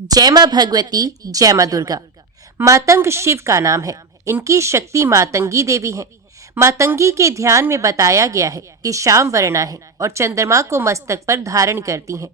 जय माँ भगवती, जय माँ दुर्गा। मातंग शिव का नाम है। इनकी शक्ति मातंगी देवी है। मातंगी के ध्यान में बताया गया है कि शाम वर्णा है और चंद्रमा को मस्तक पर धारण करती हैं।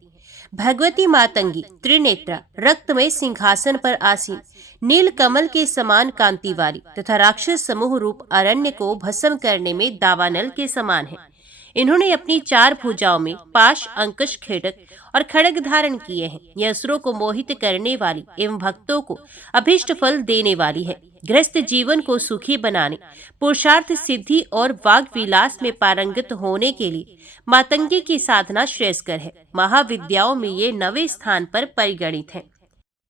भगवती मातंगी त्रिनेत्रा, रक्तमय सिंहासन पर आसीन, नील कमल के समान कांति वाली तथा राक्षस समूह रूप अरण्य को भस्म करने में दावानल के समान है। इन्होंने अपनी 4 भुजाओं में पाश, अंकुश, खेटक और खड्ग धारण किए हैं। यह असुरों को मोहित करने वाली एवं भक्तों को अभिष्ट फल देने वाली है। गृहस्थ जीवन को सुखी बनाने, पुरुषार्थ सिद्धि और वाग विलास में पारंगत होने के लिए मातंगी की साधना श्रेयस्कर है। महाविद्याओं में ये 9वें स्थान पर परिगणित है।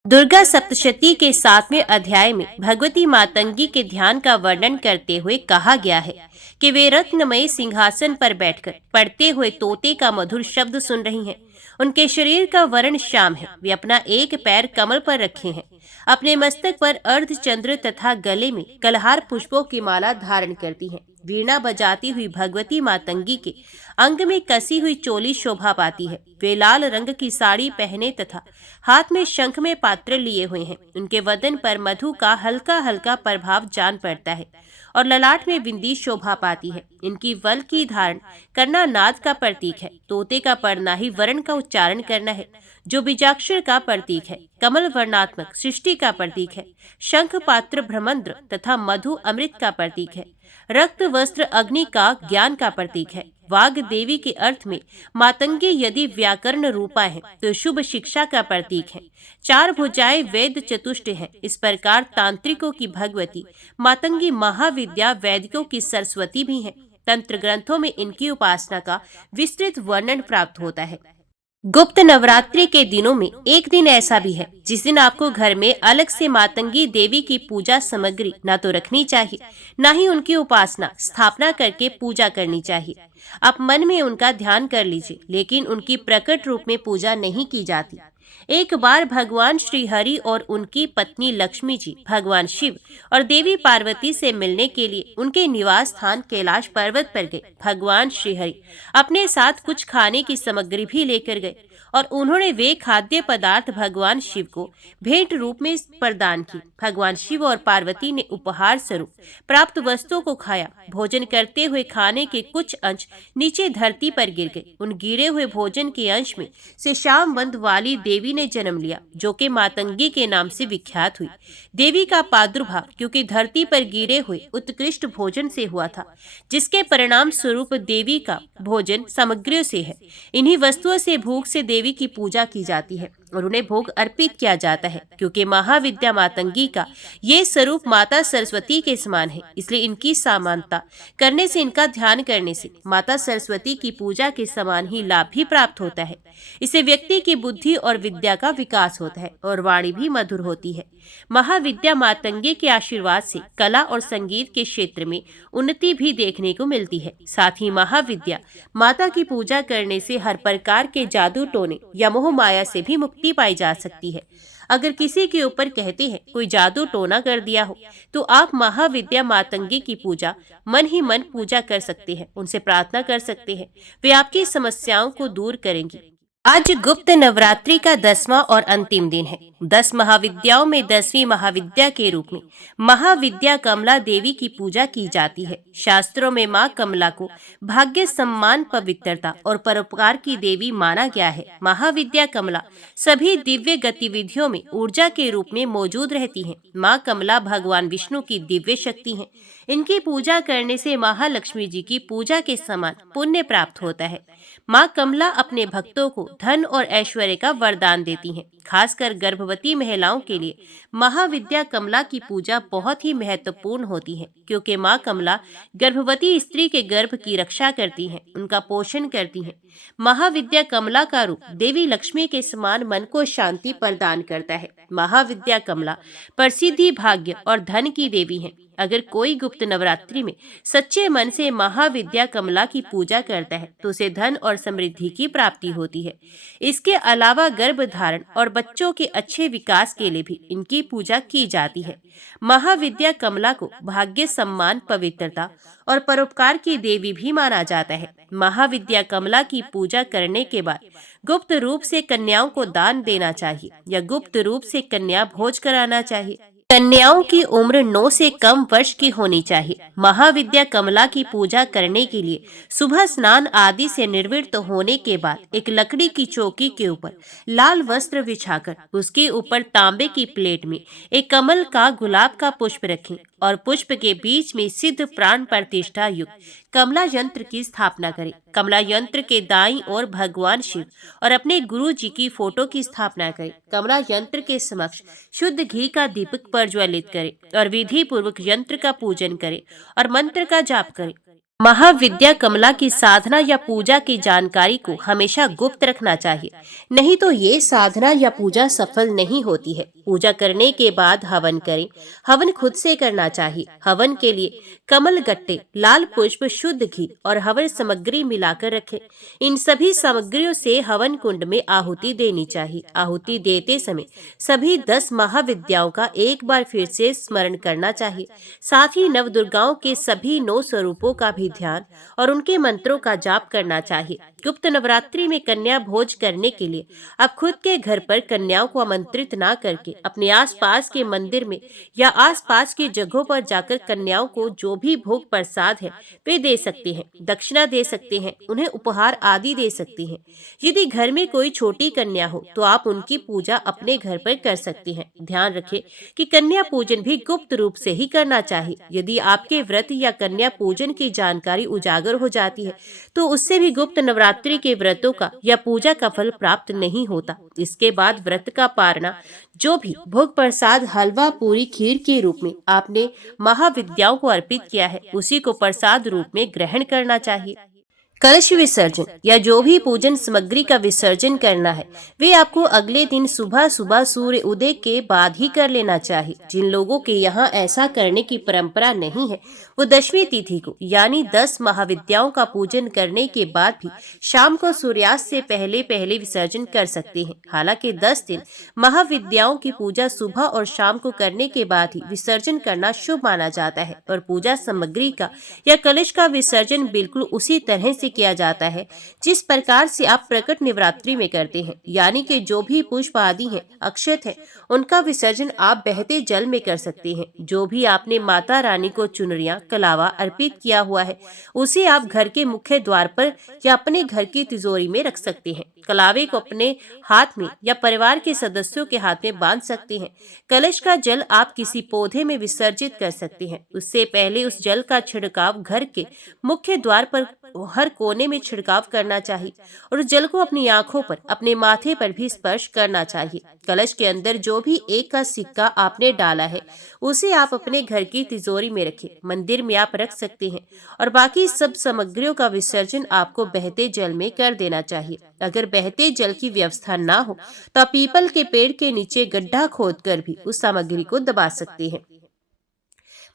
दुर्गा सप्तशती के 7वें अध्याय में भगवती मातंगी के ध्यान का वर्णन करते हुए कहा गया है कि वे रत्नमय सिंहासन पर बैठकर पढ़ते हुए तोते का मधुर शब्द सुन रही हैं। उनके शरीर का वर्ण श्याम है। वे अपना एक पैर कमल पर रखे हैं। अपने मस्तक पर अर्धचंद्र तथा गले में कलहार पुष्पों की माला धारण करती हैं। वीणा बजाती हुई भगवती मातंगी के अंग में कसी हुई चोली शोभा पाती है। वे लाल रंग की साड़ी पहने तथा हाथ में शंख में पात्र लिए हुए हैं। उनके वदन पर मधु का हल्का हल्का प्रभाव जान पड़ता है और ललाट में बिंदी शोभा पाती है। इनकी वल की धारण करना नाद का प्रतीक है। तोते का पढ़ना ही वर्ण का उच्चारण करना है, जो बीजाक्षर का प्रतीक है। कमल वर्णात्मक सृष्टि का प्रतीक है। शंख पात्र ब्रह्मंद्र तथा मधु अमृत का प्रतीक है। रक्त वस्त्र अग्नि का ज्ञान का प्रतीक है। वाग देवी के अर्थ में मातंगी यदि व्याकरण रूपा है तो शुभ शिक्षा का प्रतीक है। 4 भुजाएं वेद चतुष्ट हैं। इस प्रकार तांत्रिकों की भगवती मातंगी महाविद्या, वैदिकों की सरस्वती भी है। तंत्र ग्रंथों में इनकी उपासना का विस्तृत वर्णन प्राप्त होता है। गुप्त नवरात्रि के दिनों में एक दिन ऐसा भी है जिस दिन आपको घर में अलग से मातंगी देवी की पूजा सामग्री न तो रखनी चाहिए, न ही उनकी उपासना स्थापना करके पूजा करनी चाहिए। आप मन में उनका ध्यान कर लीजिए, लेकिन उनकी प्रकट रूप में पूजा नहीं की जाती। एक बार भगवान श्री हरि और उनकी पत्नी लक्ष्मी जी भगवान शिव और देवी पार्वती से मिलने के लिए उनके निवास स्थान कैलाश पर्वत पर गए। भगवान श्री हरि अपने साथ कुछ खाने की सामग्री भी लेकर गए और उन्होंने वे खाद्य पदार्थ भगवान शिव को भेंट रूप में प्रदान की। भगवान शिव और पार्वती ने उपहार स्वरूप प्राप्त वस्तुओं को खाया। भोजन करते हुए खाने के कुछ अंश नीचे धरती पर गिर गए। उन गिरे हुए भोजन के अंश में से श्यामवंत वाली देवी ने जन्म लिया, जो कि मातंगी के नाम से विख्यात हुई। देवी का प्रादुर्भाव क्योंकि धरती पर गिरे हुए उत्कृष्ट भोजन से हुआ था, जिसके परिणाम स्वरूप देवी का भोजन सामग्रियों से है। इन्हीं वस्तुओं से भूख से देवी की पूजा की जाती है और उन्हें भोग अर्पित किया जाता है। क्योंकि महाविद्या मातंगी का ये स्वरूप माता सरस्वती के समान है, इसलिए इनकी समानता करने से, इनका ध्यान करने से माता सरस्वती की पूजा के समान ही लाभ भी प्राप्त होता है। इससे व्यक्ति की बुद्धि और विद्या का विकास होता है और वाणी भी मधुर होती है। महाविद्या मातंगी के आशीर्वाद से कला और संगीत के क्षेत्र में उन्नति भी देखने को मिलती है। साथ ही महाविद्या माता की पूजा करने से हर प्रकार के जादू टोने या मोह माया से भी मुक्ति पाई जा सकती है। अगर किसी के ऊपर कहते हैं कोई जादू टोना कर दिया हो, तो आप महाविद्या मातंगी की पूजा मन ही मन पूजा कर सकते हैं, उनसे प्रार्थना कर सकते हैं। वे आपकी समस्याओं को दूर करेंगी। आज गुप्त नवरात्रि का 10वां और अंतिम दिन है। 10 महाविद्याओं में 10वीं महाविद्या के रूप में महाविद्या कमला देवी की पूजा की जाती है। शास्त्रों में माँ कमला को भाग्य, सम्मान, पवित्रता और परोपकार की देवी माना गया है। महाविद्या कमला सभी दिव्य गतिविधियों में ऊर्जा के रूप में मौजूद रहती हैं। माँ कमला भगवान विष्णु की दिव्य शक्ति है। इनकी पूजा करने से महालक्ष्मी जी की पूजा के समान पुण्य प्राप्त होता है। माँ कमला अपने भक्तों को धन और ऐश्वर्य का वरदान देती हैं। खासकर गर्भवती महिलाओं के लिए महाविद्या कमला की पूजा बहुत ही महत्वपूर्ण होती है, क्योंकि माँ कमला गर्भवती स्त्री के गर्भ की रक्षा करती हैं, उनका पोषण करती हैं। महाविद्या कमला का रूप देवी लक्ष्मी के समान मन को शांति प्रदान करता है। महाविद्या कमला प्रसिद्धि, भाग्य और धन की देवी है। अगर कोई गुप्त नवरात्रि में सच्चे मन से महाविद्या कमला की पूजा करता है तो उसे धन और समृद्धि की प्राप्ति होती है। इसके अलावा गर्भ धारण और बच्चों के अच्छे विकास के लिए भी इनकी पूजा की जाती है। महाविद्या कमला को भाग्य, सम्मान, पवित्रता और परोपकार की देवी भी माना जाता है। महाविद्या कमला की पूजा करने के बाद गुप्त रूप से कन्याओं को दान देना चाहिए या गुप्त रूप से कन्या भोज कराना चाहिए। कन्याओं की उम्र 9 से कम वर्ष की होनी चाहिए। महाविद्या कमला की पूजा करने के लिए सुबह स्नान आदि से निवृत्त होने के बाद एक लकड़ी की चौकी के ऊपर लाल वस्त्र बिछाकर उसके ऊपर तांबे की प्लेट में एक कमल का गुलाब का पुष्प रखें और पुष्प के बीच में सिद्ध प्राण प्रतिष्ठा युक्त कमला यंत्र की स्थापना करें। कमला यंत्र के दाईं ओर भगवान शिव और अपने गुरु जी की फोटो की स्थापना करें। कमला यंत्र के समक्ष शुद्ध घी का दीपक प्रज्वलित करें और विधि पूर्वक यंत्र का पूजन करें और मंत्र का जाप करें। महाविद्या कमला की साधना या पूजा की जानकारी को हमेशा गुप्त रखना चाहिए, नहीं तो ये साधना या पूजा सफल नहीं होती है। पूजा करने के बाद हवन करें। हवन खुद से करना चाहिए। हवन के लिए कमल गट्टे, लाल पुष्प, शुद्ध घी और हवन सामग्री मिलाकर रखें। इन सभी सामग्रियों से हवन कुंड में आहुति देनी चाहिए। आहुति देते समय सभी 10 महाविद्याओं का एक बार फिर से स्मरण करना चाहिए। साथ ही नवदुर्गाओं के सभी 9 स्वरूपों का भी ध्यान और उनके मंत्रों का जाप करना चाहिए। गुप्त नवरात्रि में कन्या भोज करने के लिए आप खुद के घर पर कन्याओं को आमंत्रित ना करके अपने आसपास के मंदिर में या आसपास की जगहों पर जाकर कन्याओं को जो भी भोग प्रसाद है वे दे सकते हैं, दक्षिणा दे सकते हैं, उन्हें उपहार आदि दे सकते हैं। यदि घर में कोई छोटी कन्या हो तो आप उनकी पूजा अपने घर पर कर सकते हैं। ध्यान रखें कि कन्या पूजन भी गुप्त रूप से ही करना चाहिए। यदि आपके व्रत या कन्या पूजन की जानकारी उजागर हो जाती है तो उससे भी गुप्त नवरात्रि के व्रतों का या पूजा का फल प्राप्त नहीं होता। इसके बाद व्रत का पारना जो भी भोग प्रसाद, हलवा, पूरी, खीर के रूप में आपने महाविद्याओं को अर्पित किया है उसी को प्रसाद रूप में ग्रहण करना चाहिए। कलश विसर्जन या जो भी पूजन सामग्री का विसर्जन करना है वे आपको अगले दिन सुबह सुबह सूर्य उदय के बाद ही कर लेना चाहिए। जिन लोगों के यहाँ ऐसा करने की परंपरा नहीं है वो 10वीं तिथि को यानी 10 महाविद्याओं का पूजन करने के बाद भी शाम को सूर्यास्त से पहले पहले विसर्जन कर सकते हैं। हालांकि 10 दिन महाविद्याओं की पूजा सुबह और शाम को करने के बाद ही विसर्जन करना शुभ माना जाता है और पूजा सामग्री का या कलश का विसर्जन बिल्कुल उसी तरह से किया जाता है जिस प्रकार से आप प्रकट नवरात्रि में करते हैं, यानी कि जो भी पुष्प आदि हैं, अक्षत है, उनका विसर्जन आप बहते जल में कर सकते हैं। जो भी आपने माता रानी को चुनरियां, कलावा अर्पित किया हुआ है उसे आप घर के मुख्य द्वार पर या अपने घर की तिजोरी में रख सकते हैं। कलावे को अपने हाथ में या परिवार के सदस्यों के हाथ में बांध सकते हैं। कलश का जल आप किसी पौधे में विसर्जित कर सकते हैं। उससे पहले उस जल का छिड़काव घर के मुख्य द्वार पर हर कोने में छिड़काव करना चाहिए और उस जल को अपनी आंखों पर, अपने माथे पर भी स्पर्श करना चाहिए। कलश के अंदर जो भी एक का सिक्का आपने डाला है उसे आप अपने घर की तिजोरी में रखें। मंदिर में आप रख सकते हैं और बाकी सब सामग्रियों का विसर्जन आपको बहते जल में कर देना चाहिए। अगर बहते जल की व्यवस्था ना हो तो आप पीपल के पेड़ के नीचे गड्ढा खोदकर भी उस सामग्री को दबा सकते हैं।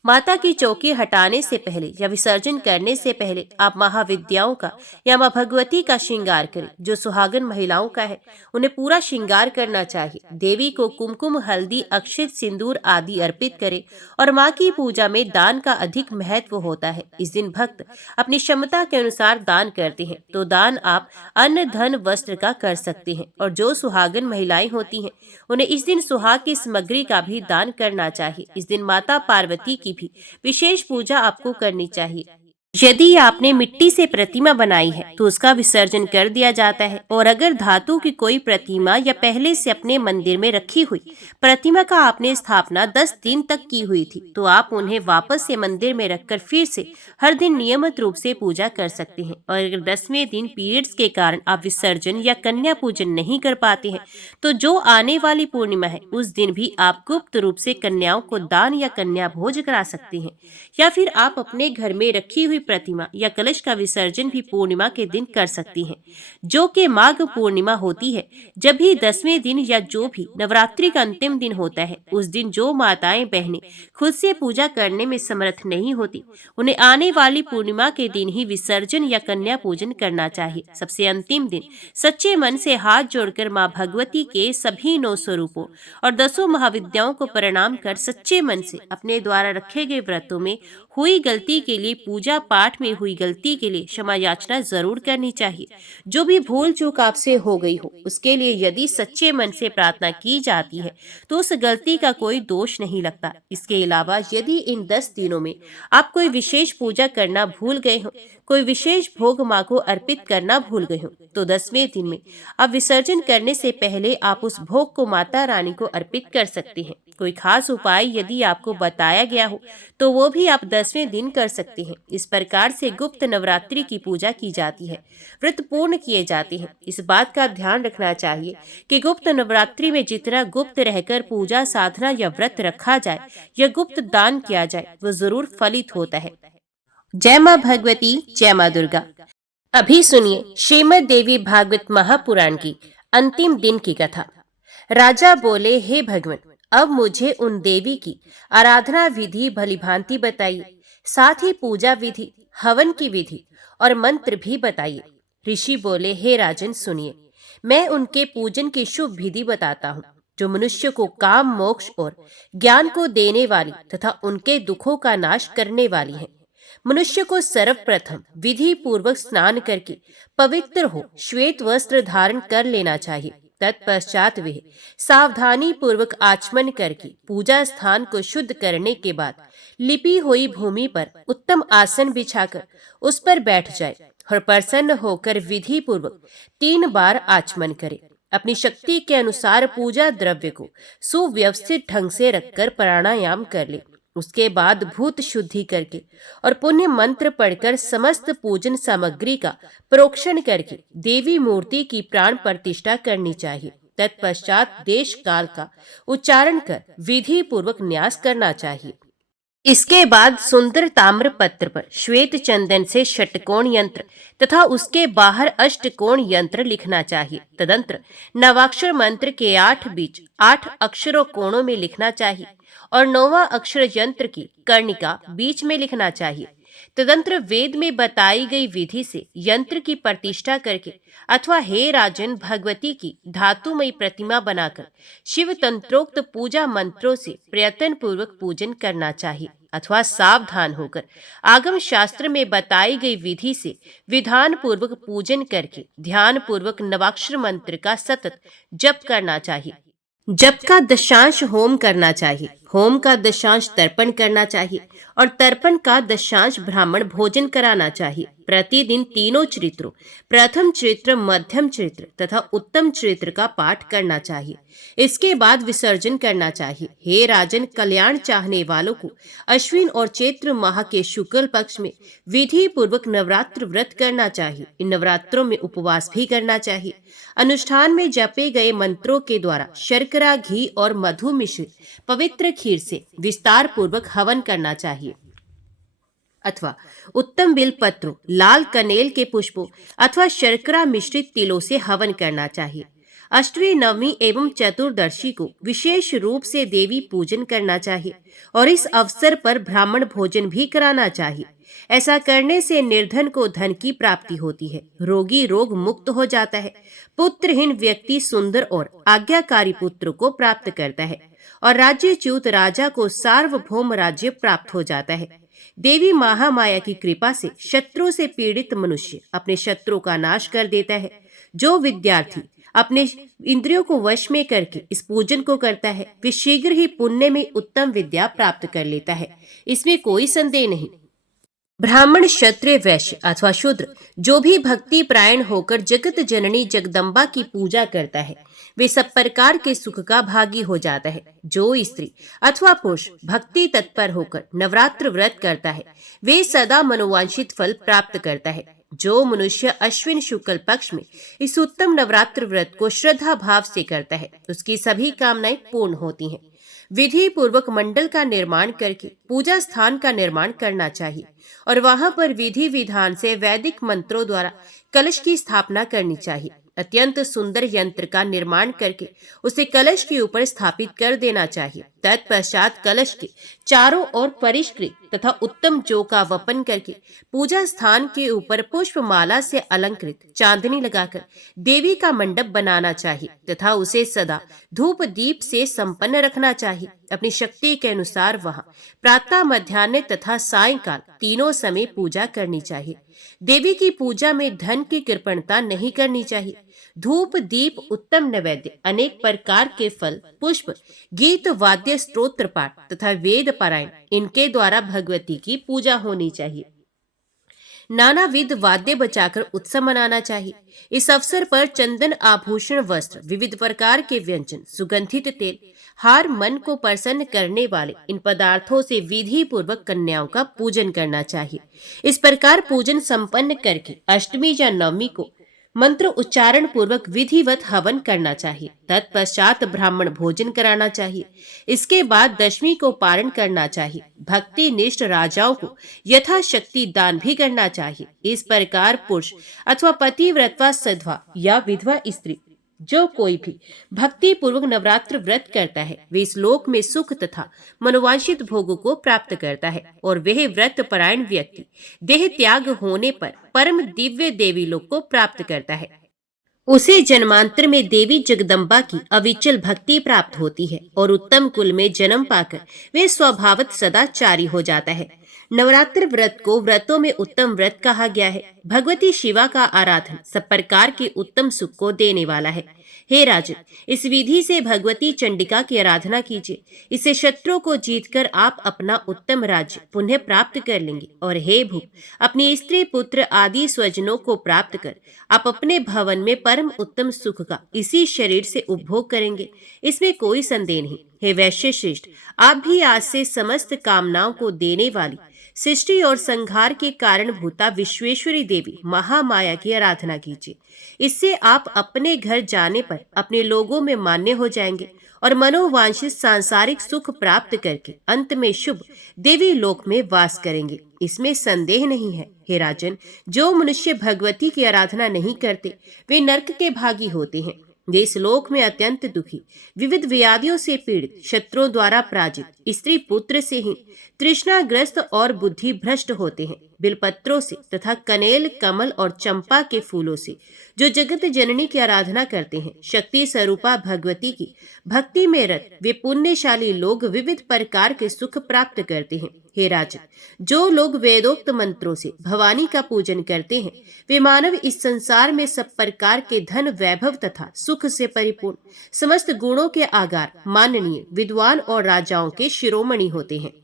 माता की चौकी हटाने से पहले या विसर्जन करने से पहले आप महाविद्याओं का या माँ भगवती का श्रृंगार करें। जो सुहागन महिलाओं का है उन्हें पूरा श्रृंगार करना चाहिए। देवी को कुमकुम, हल्दी, अक्षत, सिंदूर आदि अर्पित करें और माँ की पूजा में दान का अधिक महत्व होता है। इस दिन भक्त अपनी क्षमता के अनुसार दान करते हैं तो दान आप अन्न, धन, वस्त्र का कर सकते हैं। और जो सुहागन महिलाएं होती हैं उन्हें इस दिन सुहाग की सामग्री का भी दान करना चाहिए। इस दिन माता पार्वती की भी विशेष पूजा आपको करनी चाहिए। यदि आपने मिट्टी से प्रतिमा बनाई है तो उसका विसर्जन कर दिया जाता है और अगर धातु की कोई प्रतिमा या पहले से अपने मंदिर में रखी हुई प्रतिमा का आपने स्थापना 10 दिन तक की हुई थी तो आप उन्हें वापस से मंदिर में रखकर फिर से हर दिन नियमित रूप से पूजा कर सकते हैं। और अगर 10वें दिन पीरियड्स के कारण आप विसर्जन या कन्या पूजन नहीं कर पाते हैं तो जो आने वाली पूर्णिमा है उस दिन भी आप गुप्त रूप से कन्याओं को दान या कन्या भोज करा सकते हैं या फिर आप अपने घर में रखी हुई प्रतिमा या कलश का विसर्जन भी पूर्णिमा के दिन कर सकती हैं, जो कि माघ पूर्णिमा होती है। जब भी 10वें दिन या जो भी नवरात्रि का अंतिम दिन होता है, उस दिन जो माताएं बहनें खुद से पूजा करने में समर्थ नहीं होती, उन्हें आने वाली पूर्णिमा के दिन ही विसर्जन या कन्या पूजन करना चाहिए। सबसे अंतिम दिन सच्चे मन से हाथ जोड़कर माँ भगवती के सभी 9 स्वरूपों और 10 महाविद्याओं को प्रणाम कर सच्चे मन से अपने द्वारा रखे गए व्रतों में हुई गलती के लिए, पूजा पाठ में हुई गलती के लिए क्षमा याचना जरूर करनी चाहिए। जो भी भूल चूक आपसे हो गई हो, उसके लिए यदि सच्चे मन से प्रार्थना की जाती है तो उस गलती का कोई दोष नहीं लगता। इसके अलावा यदि इन 10 दिनों में आप कोई विशेष पूजा करना भूल गए हो, कोई विशेष भोग माँ को अर्पित करना भूल गए हो, तो 10वें दिन में आप विसर्जन करने से पहले आप उस भोग को माता रानी को अर्पित कर सकते हैं। कोई खास उपाय यदि आपको बताया गया हो तो वो भी आप 10वें दिन कर सकते हैं। इस प्रकार से गुप्त नवरात्रि की पूजा की जाती है, व्रत पूर्ण किए जाते हैं। इस बात का ध्यान रखना चाहिए कि गुप्त नवरात्रि में जितना गुप्त रहकर पूजा साधना या व्रत रखा जाए या गुप्त दान किया जाए, वो जरूर फलित होता है। जय माँ भगवती, जय माँ दुर्गा। अभी सुनिए श्रीमद् देवी भागवत महापुराण की अंतिम दिन की कथा। राजा बोले, हे भगवान, अब मुझे उन देवी की आराधना विधि भलीभांति बताइए, साथ ही पूजा विधि, हवन की विधि और मंत्र भी बताइए। ऋषि बोले, हे राजन सुनिए, मैं उनके पूजन की शुभ विधि बताता हूँ, जो मनुष्य को काम, मोक्ष और ज्ञान को देने वाली तथा उनके दुखों का नाश करने वाली है। मनुष्य को सर्वप्रथम विधि पूर्वक स्नान करके पवित्र हो श्वेत वस्त्र धारण कर लेना चाहिए। तत्पश्चात वे सावधानी पूर्वक आचमन करके पूजा स्थान को शुद्ध करने के बाद लिपी हुई भूमि पर उत्तम आसन बिछाकर उस पर बैठ जाए और प्रसन्न होकर विधि पूर्वक 3 बार आचमन करे। अपनी शक्ति के अनुसार पूजा द्रव्य को सुव्यवस्थित ढंग से रखकर प्राणायाम कर ले। उसके बाद भूत शुद्धि करके और पुण्य मंत्र पढ़कर समस्त पूजन सामग्री का प्रोक्षण करके देवी मूर्ति की प्राण प्रतिष्ठा करनी चाहिए। तत्पश्चात देश काल का उच्चारण कर विधि पूर्वक न्यास करना चाहिए। इसके बाद सुंदर ताम्र पत्र पर श्वेत चंदन से षटकोण यंत्र तथा उसके बाहर अष्टकोण यंत्र लिखना चाहिए। तदंतर नवाक्षर मंत्र के 8 बीच 8 अक्षरों कोणों में लिखना चाहिए और 9वां अक्षर यंत्र की कर्णिका बीच में लिखना चाहिए। तदंतर वेद में बताई गई विधि से यंत्र की प्रतिष्ठा करके अथवा हे राजन भगवती की धातुमयी प्रतिमा बनाकर शिव तंत्रोक्त पूजा मंत्रों से प्रयत्न पूर्वक पूजन करना चाहिए, अथवा सावधान होकर आगम शास्त्र में बताई गई विधि से विधान पूर्वक पूजन करके ध्यान पूर्वक नवाक्षर मंत्र का सतत जप करना चाहिए। जप का दशांश होम करना चाहिए, होम का दशांश तर्पण करना चाहिए और तर्पण का दशांश ब्राह्मण भोजन कराना चाहिए। प्रतिदिन तीनों चरित्रों, प्रथम चरित्र, मध्यम चरित्र तथा उत्तम चरित्र का पाठ करना चाहिए। इसके बाद विसर्जन करना चाहिए। हे राजन, कल्याण चाहने वालों को अश्विन और चैत्र माह के शुक्ल पक्ष में विधि पूर्वक नवरात्र व्रत करना चाहिए। इन नवरात्रों में उपवास भी करना चाहिए। अनुष्ठान में जपे गए मंत्रों के द्वारा शर्करा, घी और मधु मिश्रित पवित्र खीर से विस्तार पूर्वक हवन करना चाहिए, अथवा उत्तम बिल पत्रों, लाल कनेल के पुष्पों अथवा शर्करा मिश्रित तिलों से हवन करना चाहिए। अष्टमी, नवमी एवं चतुर्दशी को विशेष रूप से देवी पूजन करना चाहिए और इस अवसर पर ब्राह्मण भोजन भी कराना चाहिए। ऐसा करने से निर्धन को धन की प्राप्ति होती है, रोगी रोग मुक्त हो जाता है, पुत्रहीन व्यक्ति सुंदर और आज्ञाकारी पुत्र को प्राप्त करता है और राज्यच्युत राजा को सार्वभौम राज्य प्राप्त हो जाता है। देवी महामाया की कृपा से शत्रु से पीड़ित मनुष्य अपने शत्रु का नाश कर देता है। जो विद्यार्थी अपने इंद्रियों को वश में करके इस पूजन को करता है, वे शीघ्र ही पुण्य में उत्तम विद्या प्राप्त कर लेता है, इसमें कोई संदेह नहीं। ब्राह्मण, क्षत्रिय, वैश्य अथवा शूद्र जो भी भक्ति प्रायण होकर जगत जननी जगदम्बा की पूजा करता है, वे सब प्रकार के सुख का भागी हो जाता है। जो स्त्री अथवा पुरुष भक्ति तत्पर होकर नवरात्र व्रत करता है, वे सदा मनोवांछित फल प्राप्त करता है। जो मनुष्य अश्विन शुक्ल पक्ष में इस उत्तम नवरात्र व्रत को श्रद्धा भाव से करता है उसकी सभी कामनाएं पूर्ण होती हैं। विधि पूर्वक मंडल का निर्माण करके पूजा स्थान का निर्माण करना चाहिए और वहां पर विधि विधान से वैदिक मंत्रों द्वारा कलश की स्थापना करनी चाहिए। अत्यंत सुंदर यंत्र का निर्माण करके उसे कलश के ऊपर स्थापित कर देना चाहिए। तत्पश्चात कलश के चारों ओर परिष्कृत तथा उत्तम जौ का वपन करके पूजा स्थान के ऊपर पुष्प माला से अलंकृत चांदनी लगाकर देवी का मंडप बनाना चाहिए तथा उसे सदा धूप दीप से संपन्न रखना चाहिए। अपनी शक्ति के अनुसार वहां प्रातः मध्याह्न तथा सायंकाल तीनों समय पूजा करनी चाहिए। देवी की पूजा में धन की कृपणता नहीं करनी चाहिए। धूप दीप उत्तम नैवेद्य अनेक प्रकार के फल पुष्प गीत वाद्य स्तोत्र पाठ तथा वेद पारायण इनके द्वारा भगवती की पूजा होनी चाहिए। नानाविध वाद्य बजाकर उत्सव मनाना चाहिए। इस अवसर पर चंदन आभूषण वस्त्र विविध प्रकार के व्यंजन सुगंधित तेल हार मन को प्रसन्न करने वाले इन पदार्थों से विधि पूर्वक कन्याओं का पूजन करना चाहिए। इस प्रकार पूजन संपन्न करके अष्टमी या नवमी को मंत्र उच्चारण पूर्वक विधिवत हवन करना चाहिए। तत्पश्चात ब्राह्मण भोजन कराना चाहिए। इसके बाद दशमी को पारण करना चाहिए। भक्ति निष्ठ राजाओं को यथाशक्ति दान भी करना चाहिए। इस प्रकार पुरुष अथवा पतिव्रता सधवा या विधवा स्त्री जो कोई भी भक्ति पूर्वक नवरात्र व्रत करता है वे इस लोक में सुख तथा मनोवांछित भोगों को प्राप्त करता है और वह व्रत परायण व्यक्ति देह त्याग होने पर परम दिव्य देवी लोक को प्राप्त करता है। उसे जन्मांतर में देवी जगदम्बा की अविचल भक्ति प्राप्त होती है और उत्तम कुल में जन्म पाकर वे स्वभावत सदाचारी हो जाता है। नवरात्र व्रत को व्रतों में उत्तम व्रत कहा गया है। भगवती शिवा का आराधन सब प्रकार के उत्तम सुख को देने वाला है। हे राजन, इस विधि से भगवती चंडिका की आराधना कीजिए। इससे शत्रुओं को जीतकर आप अपना उत्तम राज्य पुनः प्राप्त कर लेंगे और हे भूप, अपनी स्त्री पुत्र आदि स्वजनों को प्राप्त कर आप अपने भवन में परम उत्तम सुख का इसी शरीर से उपभोग करेंगे। इसमें कोई संदेह नहीं। हे वैश्य श्रेष्ठ, आप भी आज से समस्त कामनाओं को देने वाली सृष्टि और संहार के कारण भूता विश्वेश्वरी देवी महामाया की आराधना कीजिए। इससे आप अपने घर जाने पर अपने लोगों में मान्य हो जाएंगे और मनोवांछित सांसारिक सुख प्राप्त करके अंत में शुभ देवी लोक में वास करेंगे। इसमें संदेह नहीं है। हे राजन, जो मनुष्य भगवती की आराधना नहीं करते वे नरक के भागी होते हैं। वे इस लोक में अत्यंत दुखी, विविध व्याधियों से पीड़ित, शत्रुओं द्वारा पराजित, स्त्री पुत्र से ही तृष्णाग्रस्त और बुद्धि भ्रष्ट होते हैं। बिलपत्रों से तथा कनेल कमल और चंपा के फूलों से जो जगत जननी की आराधना करते हैं, शक्ति स्वरूपा भगवती की भक्ति में रत वे पुण्यशाली लोग विविध प्रकार के सुख प्राप्त करते हैं। हे राजन, जो लोग वेदोक्त मंत्रों से भवानी का पूजन करते हैं वे मानव इस संसार में सब प्रकार के धन वैभव तथा सुख से परिपूर्ण समस्त गुणों के आगार माननीय विद्वान और राजाओं के शिरोमणि होते हैं।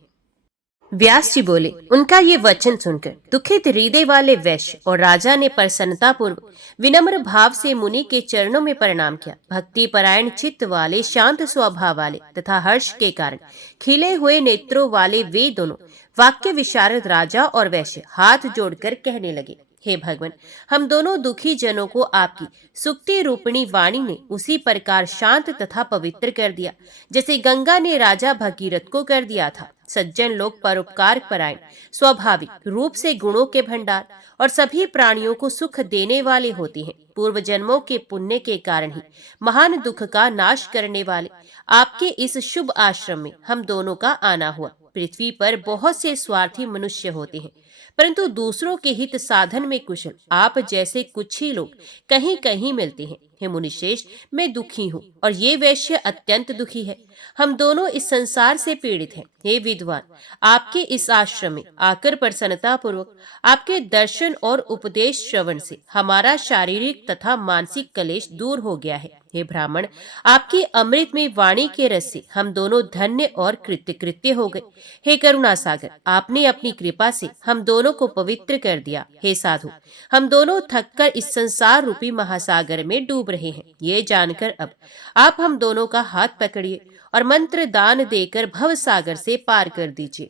व्यास जी बोले, उनका ये वचन सुनकर दुखित हृदय वाले वैश्य और राजा ने प्रसन्नता पूर्वक विनम्र भाव से मुनि के चरणों में प्रणाम किया। भक्ति परायण चित्त वाले, शांत स्वभाव वाले तथा हर्ष के कारण खिले हुए नेत्रों वाले वे दोनों वाक्य विशारद राजा और वैश्य हाथ जोड़कर कहने लगे, हे भगवान, हम दोनों दुखी जनों को आपकी सुक्ति रूपिणी वाणी ने उसी प्रकार शांत तथा पवित्र कर दिया जैसे गंगा ने राजा भगीरथ को कर दिया था। सज्जन लोग परोपकार परायण, स्वाभाविक रूप से गुणों के भंडार और सभी प्राणियों को सुख देने वाले होते हैं। पूर्व जन्मों के पुण्य के कारण ही महान दुख का नाश करने वाले आपके इस शुभ आश्रम में हम दोनों का आना हुआ। पृथ्वी पर बहुत से स्वार्थी मनुष्य होते हैं, परंतु दूसरों के हित साधन में कुशल आप जैसे कुछ ही लोग कहीं कहीं मिलते हैं। हे मुनिश्रेष्ठ, मैं दुखी हूँ और ये वैश्य अत्यंत दुखी है। हम दोनों इस संसार से पीड़ित हैं। हे विद्वान, आपके इस आश्रम में आकर प्रसन्नता पूर्वक आपके दर्शन और उपदेश श्रवण से हमारा शारीरिक तथा मानसिक कलेश दूर हो गया है। हे ब्राह्मण, आपकी अमृत में वाणी के रस से हम दोनों धन्य और कृत्य हो गए। हे करुणा सागर, आपने अपनी कृपा से हम दोनों को पवित्र कर दिया। हे साधु, हम दोनों थककर इस संसार रूपी महासागर में डूब रहे हैं। ये जानकर अब आप हम दोनों का हाथ पकड़िए और मंत्र दान देकर भव सागर से पार कर दीजिए।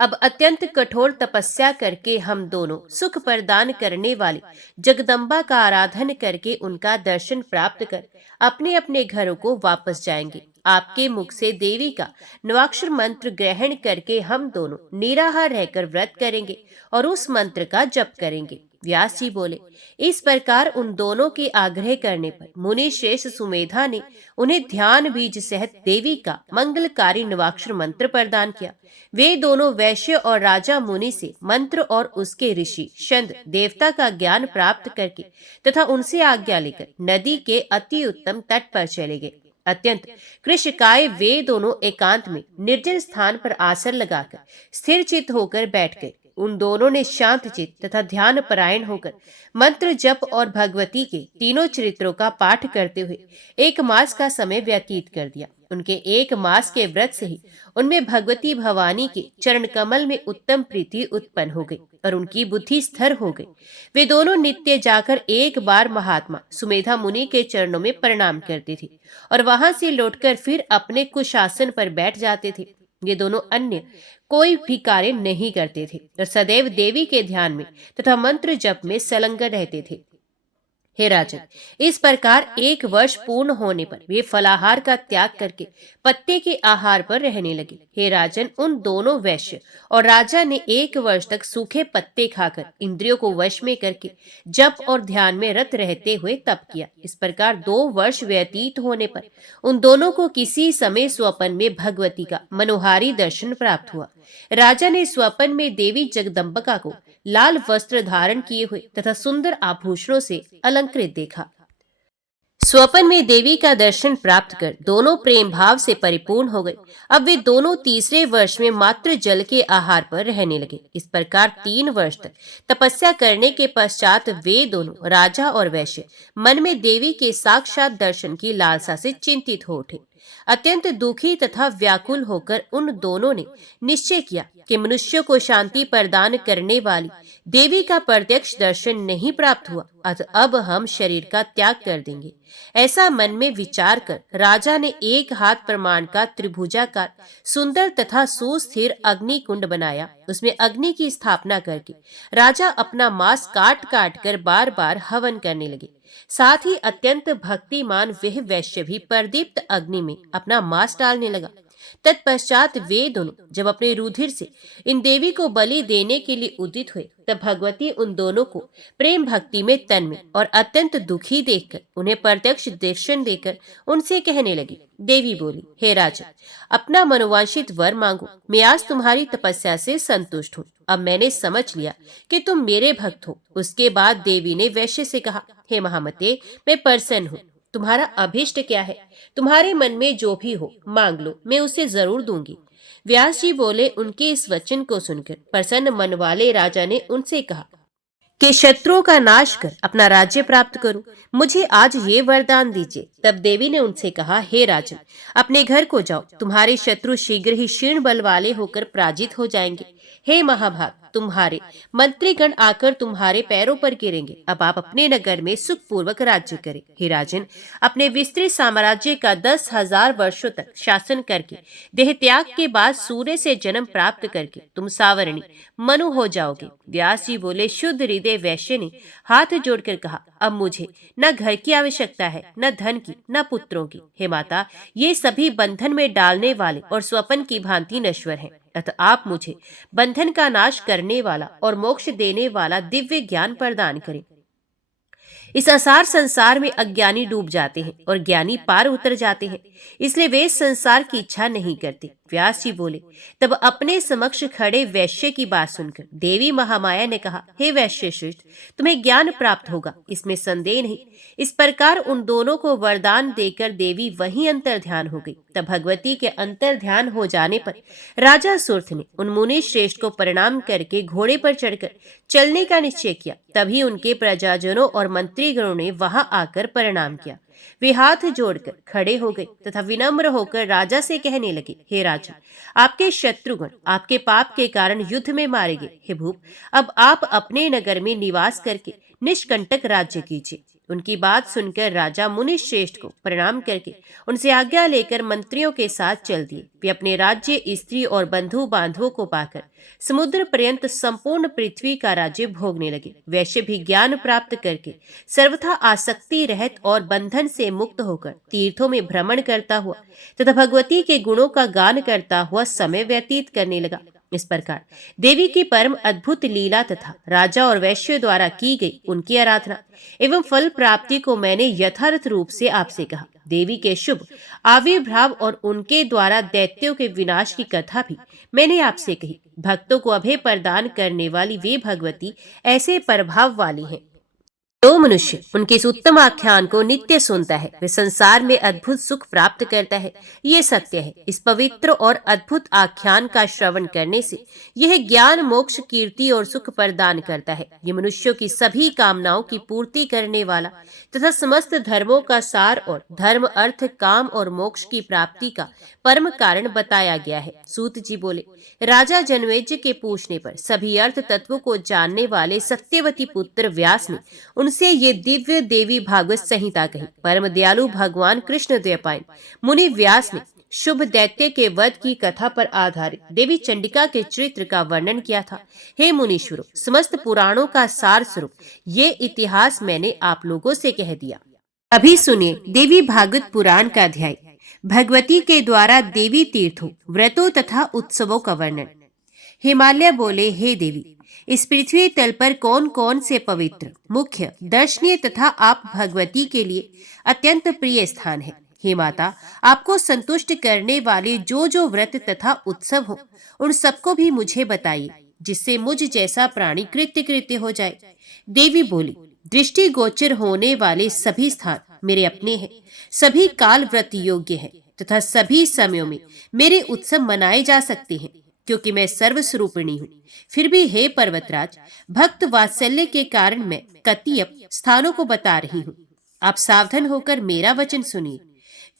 अब अत्यंत कठोर तपस्या करके हम दोनों सुख प्रदान करने वाली जगदम्बा का आराधन करके उनका दर्शन प्राप्त कर अपने अपने घरों को वापस जाएंगे। आपके मुख से देवी का नवाक्षर मंत्र ग्रहण करके हम दोनों निराहार रहकर व्रत करेंगे और उस मंत्र का जप करेंगे। व्यास जी बोले, इस प्रकार उन दोनों के आग्रह करने पर मुनि श्रेष्ठ सुमेधा ने उन्हें ध्यान बीज सहित देवी का मंगलकारी नवाक्षर मंत्र प्रदान किया। वे दोनों वैश्य और राजा मुनि से मंत्र और उसके ऋषि छंद देवता का ज्ञान प्राप्त करके तथा उनसे आज्ञा लेकर नदी के अति उत्तम तट पर चले गए। अत्यंत कृशकाय वे दोनों एकांत में निर्जन स्थान पर आसन लगाकर स्थिर चित्त होकर बैठ गए। उन दोनों ने शांत चित्त तथा ध्यान परायण होकर मंत्र जप और भगवती के तीनों चरित्रों का पाठ करते हुए 1 मास का समय व्यतीत कर दिया। उनके 1 मास के व्रत से ही उनमें भगवती भवानी के चरण कमल में उत्तम प्रीति उत्पन्न हो गई और उनकी बुद्धि स्थिर हो गई। वे दोनों नित्य जाकर एक बार महात्मा सुमेधा मुनि के चरणों में प्रणाम करते थे और वहां से लौटकर फिर अपने कुशासन पर बैठ जाते थे। ये दोनों अन्य कोई भी कार्य नहीं करते थे और सदैव देवी के ध्यान में तथा मंत्र जप में संलग्न रहते थे। हे राजन, इस प्रकार 1 वर्ष पूर्ण होने पर वे फलाहार का त्याग करके पत्ते के आहार पर रहने लगे। हे राजन, उन दोनों वैश्य और राजा ने 1 वर्ष तक सूखे पत्ते खाकर इंद्रियों को वश में करके जप और ध्यान में रत रहते हुए तप किया। इस प्रकार 2 वर्ष व्यतीत होने पर उन दोनों को किसी समय स्वप्न में भगवती का मनोहारी दर्शन प्राप्त हुआ। राजा ने स्वप्न में देवी जगदम्बिका को लाल वस्त्र धारण किए हुए तथा सुंदर आभूषणों से अलंकृत देखा। स्वप्न में देवी का दर्शन प्राप्त कर दोनों प्रेम भाव से परिपूर्ण हो गए। अब वे दोनों तीसरे वर्ष में मात्र जल के आहार पर रहने लगे। इस प्रकार 3 वर्ष तक तपस्या करने के पश्चात वे दोनों राजा और वैश्य मन में देवी के साक्षात दर्शन की लालसा से चिंतित हो उठे। अत्यंत दुखी तथा व्याकुल होकर उन दोनों ने निश्चय किया कि मनुष्यों को शांति प्रदान करने वाली देवी का प्रत्यक्ष दर्शन नहीं प्राप्त हुआ, अतः अब हम शरीर का त्याग कर देंगे। ऐसा मन में विचार कर राजा ने 1 हाथ प्रमाण का त्रिभुजाकार सुंदर तथा सुस्थिर अग्नि कुंड बनाया। उसमें अग्नि की स्थापना करके राजा अपना मांस काट काट कर बार बार हवन करने लगे। साथ ही अत्यंत भक्तिमान वह वैश्य भी प्रदीप्त अग्नि में अपना मांस डालने लगा। तत्पश्चात वे दोनों जब अपने रुधिर से इन देवी को बलि देने के लिए उदित हुए, तब भगवती उन दोनों को प्रेम भक्ति में तन्मय और अत्यंत दुखी देखकर उन्हें प्रत्यक्ष दर्शन देकर उनसे कहने लगी। देवी बोली, हे राजा, अपना मनोवांछित वर मांगो। मैं आज तुम्हारी तपस्या से संतुष्ट हूँ। अब मैंने समझ लिया कि तुम मेरे भक्त हो। उसके बाद देवी ने वैश्य से कहा, हे महामते, मैं प्रसन्न हूँ। तुम्हारा अभिष्ट क्या है? तुम्हारे मन में जो भी हो मांग लो, मैं उसे जरूर दूंगी। व्यास जी बोले, उनके इस वचन को सुनकर प्रसन्न मन वाले राजा ने उनसे कहा कि शत्रुओं का नाश कर अपना राज्य प्राप्त करूं। मुझे आज ये वरदान दीजिए। तब देवी ने उनसे कहा, हे राजन, अपने घर को जाओ। तुम्हारे शत्रु शीघ्र ही क्षीण बल वाले होकर पराजित हो जाएंगे। हे महाभाग, तुम्हारे मंत्रीगण आकर तुम्हारे पैरों पर गिरेंगे। अब आप अपने नगर में सुखपूर्वक राज्य करें। हे राजन, अपने विस्तृत साम्राज्य का 10,000 वर्षों तक शासन करके देह त्याग के बाद सूर्य से जन्म प्राप्त करके तुम सावरणी मनु हो जाओगे। व्यास जी बोले, शुद्ध हृदय वैश्य ने हाथ जोड़कर कहा, अब मुझे न घर की आवश्यकता है, न धन की, न पुत्रों की। हे माता, ये सभी बंधन में डालने वाले और स्वप्न की भांति नश्वर हैं। अतः आप मुझे बंधन का नाश करने वाला और मोक्ष देने वाला दिव्य ज्ञान प्रदान करें। इस असार संसार में अज्ञानी डूब जाते हैं और ज्ञानी पार उतर जाते हैं, इसलिए वे इस संसार की इच्छा नहीं करते। व्यास जी बोले, तब अपने समक्ष खड़े वैश्य की बात सुनकर देवी महामाया ने कहा, हे वैश्य श्रेष्ठ, तुम्हें ज्ञान प्राप्त होगा, इसमें संदेह नहीं। इस प्रकार उन दोनों को वरदान देकर देवी वहीं अंतर ध्यान हो गई। तब भगवती के अंतर ध्यान हो जाने पर राजा सुर्थ ने उन मुनि श्रेष्ठ को प्रणाम करके घोड़े पर चढ़कर चलने का निश्चय किया। तभी उनके प्रजाजनों और मंत्रीगणों ने वहां आकर प्रणाम किया। वे हाथ जोड़कर खड़े हो गए तथा विनम्र होकर राजा से कहने लगे, हे राजा, आपके शत्रुगण आपके पाप के कारण युद्ध में मारे गए। हे भूप, अब आप अपने नगर में निवास करके निष्कंटक राज्य कीजिए। उनकी बात सुनकर राजा मुनि श्रेष्ठ को प्रणाम करके उनसे आज्ञा लेकर मंत्रियों के साथ चल दिए। वे अपने राज्य, स्त्री और बंधु बांधवों को पाकर समुद्र पर्यंत संपूर्ण पृथ्वी का राज्य भोगने लगे। वैश्य भी ज्ञान प्राप्त करके सर्वथा आसक्ति रहित और बंधन से मुक्त होकर तीर्थों में भ्रमण करता हुआ तथा भगवती के गुणों का गान करता हुआ समय व्यतीत करने लगा। इस प्रकार देवी की परम अद्भुत लीला तथा राजा और वैश्य द्वारा की गई उनकी आराधना एवं फल प्राप्ति को मैंने यथार्थ रूप से आपसे कहा। देवी के शुभ आविर्भाव और उनके द्वारा दैत्यों के विनाश की कथा भी मैंने आपसे कही। भक्तों को अभय प्रदान करने वाली वे भगवती ऐसे प्रभाव वाली हैं। जो मनुष्य उनके इस उत्तम आख्यान को नित्य सुनता है वे संसार में अद्भुत सुख प्राप्त करता है। ये सत्य है। इस पवित्र और अद्भुत आख्यान का श्रवण करने से यह ज्ञान, मोक्ष, कीर्ति और सुख प्रदान करता है। ये मनुष्यों की सभी कामनाओं की पूर्ति करने वाला तथा समस्त धर्मों का सार और धर्म, अर्थ, काम और मोक्ष की प्राप्ति का परम कारण बताया गया है। सूत जी बोले, राजा जनमेजय के पूछने पर सभी अर्थ तत्वों को जानने वाले सत्यवती पुत्र व्यास ने उनसे ये दिव्य देवी भागवत संहिता कही। परम दयालु भगवान कृष्ण द्वैपायन मुनि व्यास ने शुभ दैत्य के वध की कथा पर आधारित देवी चंडिका के चरित्र का वर्णन किया था। हे मुनीश्वरों, समस्त पुराणों का सार स्वरूप ये इतिहास मैंने आप लोगों से कह दिया। अभी सुनिए देवी भागवत पुराण का अध्याय भगवती के द्वारा देवी तीर्थों, व्रतों तथा उत्सवों का वर्णन। हिमालय बोले, हे देवी, इस पृथ्वी तल पर कौन कौन से पवित्र, मुख्य, दर्शनीय तथा आप भगवती के लिए अत्यंत प्रिय स्थान है। हे माता, आपको संतुष्ट करने वाले जो जो व्रत तथा उत्सव हो उन सबको भी मुझे बताइए, जिससे मुझ जैसा प्राणी कृत्य कृत्य हो जाए। देवी बोली, दृष्टि गोचर होने वाले सभी स्थान मेरे अपने हैं। सभी काल व्रत योग्य हैं तथा सभी समयों में मेरे उत्सव मनाए जा सकते हैं, क्योंकि मैं सर्वस्वरूपिणी हूँ। फिर भी हे पर्वतराज, भक्त वात्सल्य के कारण मैं कतिपय स्थानों को बता रही हूँ। आप सावधान होकर मेरा वचन सुनिए।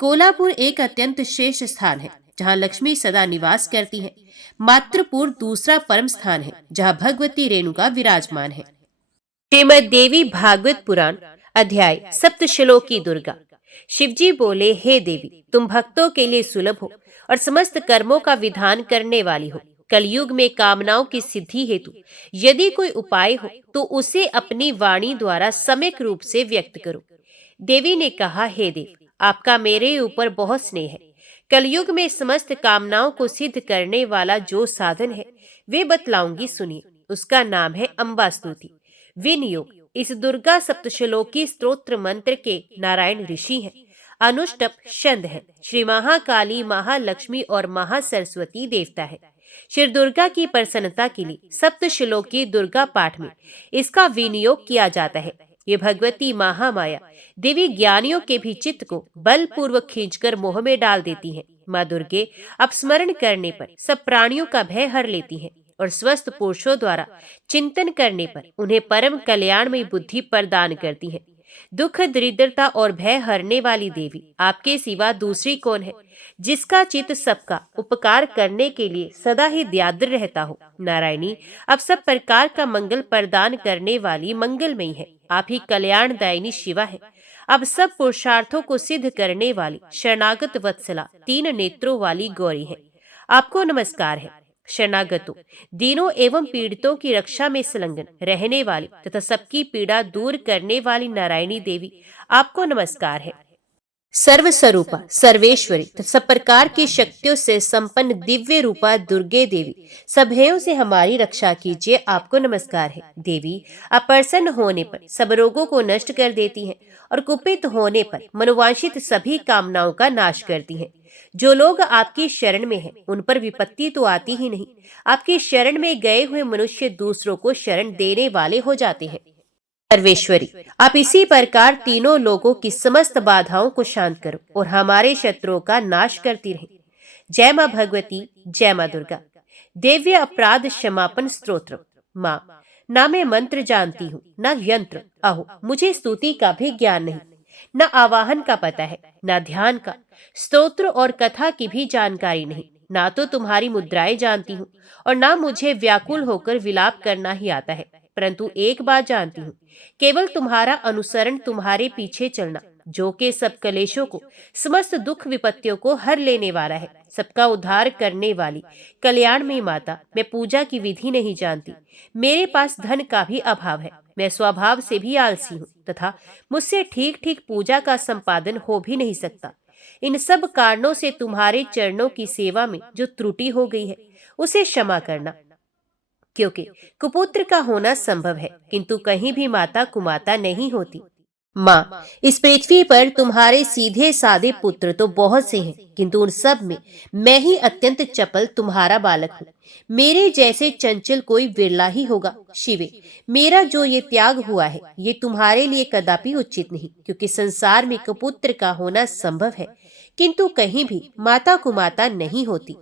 कोल्हापुर एक अत्यंत श्रेष्ठ स्थान है, जहाँ लक्ष्मी सदा निवास करती है। मातृपुर दूसरा परम स्थान है, जहाँ भगवती रेणुका विराजमान है। श्रीमद देवी भागवत पुराण अध्याय सप्तश्लोकी दुर्गा। शिवजी बोले, हे देवी, तुम भक्तों के लिए सुलभ हो और समस्त कर्मों का विधान करने वाली हो। कलयुग में कामनाओं की सिद्धि हेतु यदि कोई उपाय हो तो उसे अपनी वाणी द्वारा सम्यक रूप से व्यक्त करो। देवी ने कहा, हे देव, आपका मेरे ऊपर बहुत स्नेह है। कलयुग में समस्त कामनाओं को सिद्ध करने वाला जो साधन है वे बतलाऊंगी, सुनिए। उसका नाम है अम्बा स्तुति विनियोग। इस दुर्गा सप्तश्लोकी स्तोत्र मंत्र के नारायण ऋषि हैं, अनुष्टप छंद है। श्री महाकाली, महालक्ष्मी और महासरस्वती देवता है। श्री दुर्गा की प्रसन्नता के लिए सप्तश्लोकी दुर्गा पाठ में इसका विनियोग किया जाता है। ये भगवती महामाया देवी ज्ञानियों के भी चित्त को बलपूर्वक खींचकर मोह में डाल देती है। माँ दुर्गे अपस्मरण करने पर सब प्राणियों का भय हर लेती है और स्वस्थ पुरुषों द्वारा चिंतन करने पर उन्हें परम कल्याणमयी बुद्धि प्रदान करती है। दुख, दरिद्रता और भय हरने वाली देवी आपके सिवा दूसरी कौन है, जिसका चित्त सबका उपकार करने के लिए सदा ही दयाद्र रहता हो। नारायणी अब सब प्रकार का मंगल प्रदान करने वाली मंगलमयी है। आप ही कल्याणदायिनी शिवा है। अब सब पुरुषार्थों को सिद्ध करने वाली शरणागत वत्सला, तीन नेत्रों वाली गौरी है। आपको नमस्कार है। शरणागतों, दीनों एवं पीड़ितों की रक्षा में संलग्न रहने वाली तथा सबकी पीड़ा दूर करने वाली नारायणी देवी, आपको नमस्कार है। सर्वस्वरूपा, सर्वेश्वरी तथा सब प्रकार की शक्तियों से संपन्न दिव्य रूपा दुर्गे देवी, सब भयों से हमारी रक्षा कीजिए, आपको नमस्कार है। देवी, आप प्रसन्न होने पर सब रोगों को नष्ट कर देती हैं और कुपित होने पर मनोवांछित सभी कामनाओं का नाश करती हैं। जो लोग आपकी शरण में हैं, उन पर विपत्ति तो आती ही नहीं। आपकी शरण में गए हुए मनुष्य दूसरों को शरण देने वाले हो जाते हैं। सर्वेश्वरी, आप इसी प्रकार तीनों लोगों की समस्त बाधाओं को शांत करो और हमारे शत्रुओं का नाश करती रहे। जय माँ भगवती, जय माँ दुर्गा। दिव्य अपराध क्षमापन स्तोत्र। माँ, ना मैं मंत्र जानती हूँ, ना यंत्र। अहो, मुझे स्तुति का भी ज्ञान नहीं, न आवाहन का पता है, न ध्यान का, स्तोत्र और कथा की भी जानकारी नहीं। ना तो तुम्हारी मुद्राएं जानती हूँ और ना मुझे व्याकुल होकर विलाप करना ही आता है। परंतु एक बात जानती हूँ, केवल तुम्हारा अनुसरण, तुम्हारे पीछे चलना, जो के सब कलेशों को, समस्त दुख विपत्तियों को हर लेने वाला है, सबका उद्धार करने वाली कल्याणमयी माता, मैं पूजा की विधि नहीं जानती। मेरे पास धन का भी अभाव है, मैं स्वभाव से भी आलसी हूँ तथा मुझसे ठीक ठीक पूजा का संपादन हो भी नहीं सकता। इन सब कारणों से तुम्हारे चरणों की सेवा में जो त्रुटि हो गई है उसे क्षमा करना, क्योंकि कुपुत्र का होना संभव है किंतु कहीं भी माता कुमाता नहीं होती। माँ, इस पृथ्वी पर तुम्हारे सीधे साधे पुत्र तो बहुत से हैं, किंतु उन सब में मैं ही अत्यंत चपल तुम्हारा बालक हूँ। मेरे जैसे चंचल कोई विरला ही होगा। शिवे, मेरा जो ये त्याग हुआ है ये तुम्हारे लिए कदापि उचित नहीं, क्योंकि संसार में कुपुत्र का होना संभव है किंतु कहीं भी माता कुमाता नहीं होती।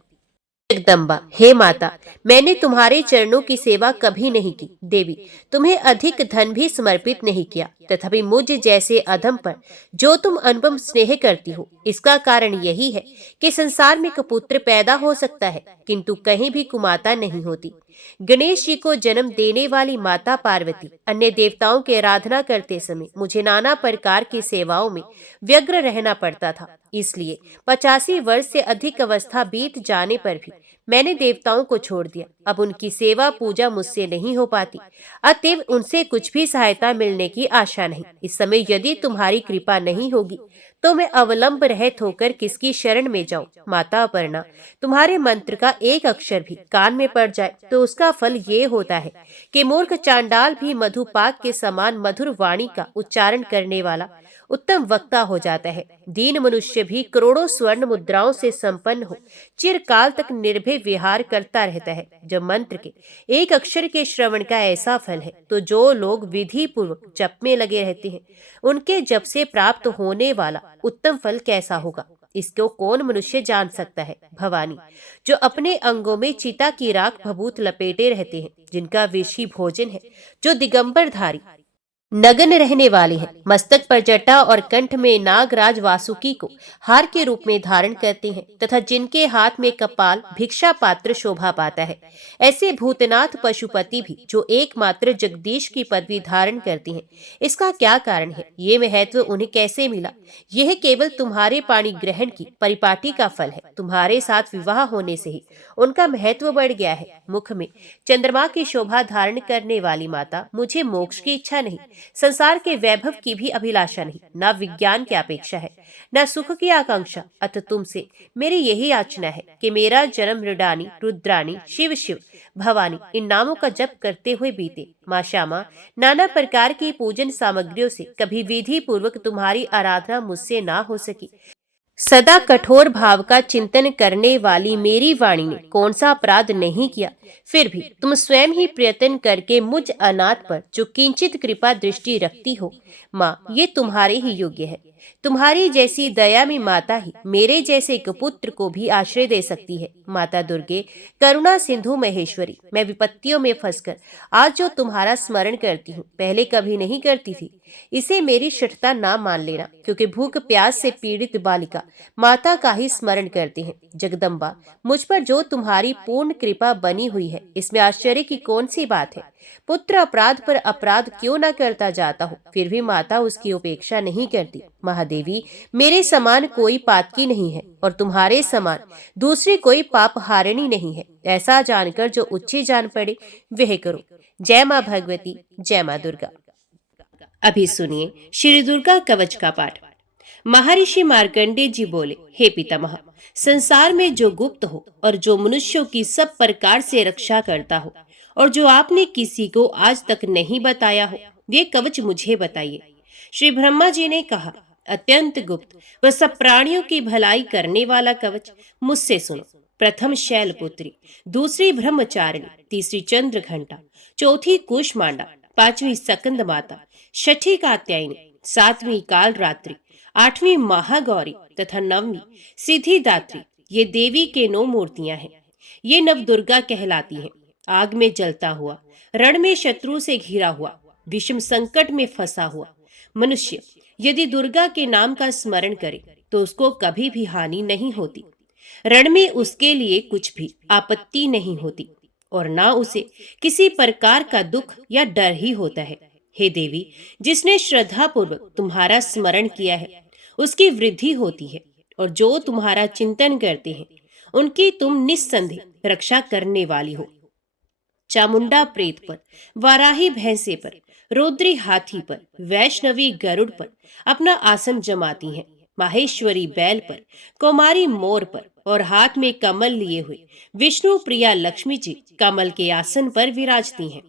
जगदम्बा, हे माता, मैंने तुम्हारे चरणों की सेवा कभी नहीं की। देवी, तुम्हें अधिक धन भी समर्पित नहीं किया, तथापि मुझ जैसे अधम पर जो तुम अनुपम स्नेह करती हो, इसका कारण यही है कि संसार में कपुत्र पैदा हो सकता है किंतु कहीं भी कुमाता नहीं होती। गणेश जी को जन्म देने वाली माता पार्वती, अन्य देवताओं की आराधना करते समय मुझे नाना प्रकार की सेवाओं में व्यग्र रहना पड़ता था, इसलिए 85 वर्ष से अधिक अवस्था बीत जाने पर भी मैंने देवताओं को छोड़ दिया। अब उनकी सेवा पूजा मुझसे नहीं हो पाती, अतएव उनसे कुछ भी सहायता मिलने की आशा नहीं। इस समय यदि तुम्हारी कृपा नहीं होगी तो मैं अवलंब रहित होकर किसकी शरण में जाऊं? माता अपर्णा, तुम्हारे मंत्र का एक अक्षर भी कान में पड़ जाए तो उसका फल ये होता है कि मूर्ख चांडाल भी मधुपाक के समान मधुर वाणी का उच्चारण करने वाला उत्तम वक्ता हो जाता है। दीन मनुष्य भी करोड़ों स्वर्ण मुद्राओं से संपन्न हो चिरकाल तक निर्भय विहार करता रहता है। जब मंत्र के एक अक्षर के श्रवण का ऐसा फल है तो जो लोग विधि पूर्वक जप में लगे रहते हैं उनके जप से प्राप्त होने वाला उत्तम फल कैसा होगा, इसको कौन मनुष्य जान सकता है। भवानी, जो अपने अंगों में चिता की राख भभूत लपेटे रहते हैं, जिनका विषी भोजन है, जो दिगंबर धारी नग्न रहने वाले हैं, मस्तक पर जटा और कंठ में नागराज वासुकी को हार के रूप में धारण करते हैं तथा जिनके हाथ में कपाल भिक्षा पात्र शोभा पाता है, ऐसे भूतनाथ पशुपति भी जो एकमात्र जगदीश की पदवी धारण करते हैं, इसका क्या कारण है? ये महत्व उन्हें कैसे मिला? यह केवल तुम्हारे पाणी ग्रहण की परिपाटी का फल है। तुम्हारे साथ विवाह होने से ही उनका महत्व बढ़ गया है। मुख में चंद्रमा की शोभा धारण करने वाली माता, मुझे मोक्ष की इच्छा नहीं, संसार के वैभव की भी अभिलाषा नहीं, न विज्ञान की अपेक्षा है, न सुख की आकांक्षा। अतः तुमसे मेरी यही याचना है कि मेरा जन्म मृडानी, रुद्रानी, शिव शिव, भवानी इन नामों का जप करते हुए बीते। माँ श्यामा, नाना प्रकार की पूजन सामग्रियों से कभी विधि पूर्वक तुम्हारी आराधना मुझसे ना हो सकी। सदा कठोर भाव का चिंतन करने वाली मेरी वाणी ने कौन सा अपराध नहीं किया, फिर भी तुम स्वयं ही प्रयत्न करके मुझ अनाथ पर जो किंचित कृपा दृष्टि रखती हो, माँ, ये तुम्हारे ही योग्य है। तुम्हारी जैसी दया में माता ही मेरे जैसे कुपुत्र को भी आश्रय दे सकती है। माता दुर्गे, करुणा सिंधु महेश्वरी, मैं विपत्तियों में फंसकर आज जो तुम्हारा स्मरण करती हूँ, पहले कभी नहीं करती थी। इसे मेरी शठता ना मान लेना, क्योंकि भूख प्यास से पीड़ित बालिका माता का ही स्मरण करती है। जगदम्बा, मुझ पर जो तुम्हारी पूर्ण कृपा बनी हुई है, इसमें आश्चर्य की कौन सी बात है? पुत्र अपराध पर अपराध क्यों न करता जाता हो, फिर भी माता उसकी उपेक्षा नहीं करती। महादेवी, मेरे समान कोई पातकी नहीं है और तुम्हारे समान दूसरी कोई पाप हारिणी नहीं है। ऐसा जानकर जो उच्ची जान पड़े वह करो। जय माँ भगवती, जय माँ दुर्गा। अभी सुनिए श्री दुर्गा कवच का पाठ। महर्षि मार्कंडेय जी बोले, हे पितामह, संसार में जो गुप्त हो और जो मनुष्यों की सब प्रकार से रक्षा करता हो और जो आपने किसी को आज तक नहीं बताया हो, ये कवच मुझे बताइए। श्री ब्रह्मा जी ने कहा, अत्यंत गुप्त व सब प्राणियों की भलाई करने वाला कवच मुझसे सुनो। प्रथम शैलपुत्री, दूसरी ब्रह्मचारिणी, तीसरी चंद्र घंटा, चौथी कुष्मांडा, पांचवी सकंद माता, छठी कात्यायनी, सातवीं काल रात्रि, आठवीं महागौरी तथा नववीं सिद्धिदात्री, ये देवी के 9 मूर्तियां हैं। ये नव दुर्गा कहलाती हैं। आग में जलता हुआ, रण में शत्रु से घिरा हुआ, विषम संकट में फंसा हुआ मनुष्य यदि दुर्गा के नाम का स्मरण करे तो उसको कभी भी हानि नहीं होती। रण में उसके लिए कुछ भी आपत्ति नहीं होती। और ना उसे किसी प्रकार का दुख या डर ही होता है। हे देवी, जिसने श्रद्धा पूर्वक तुम्हारा स्मरण किया है उसकी वृद्धि होती है, और जो तुम्हारा चिंतन करते हैं उनकी तुम निस्संदेह रक्षा करने वाली हो। चामुंडा प्रेत पर, वाराही भैंसे पर, रुद्री हाथी पर, वैष्णवी गरुड़ पर अपना आसन जमाती हैं। माहेश्वरी बैल पर, कुमारी मोर पर और हाथ में कमल लिए हुए विष्णु प्रिया लक्ष्मी जी कमल के आसन पर विराजती हैं।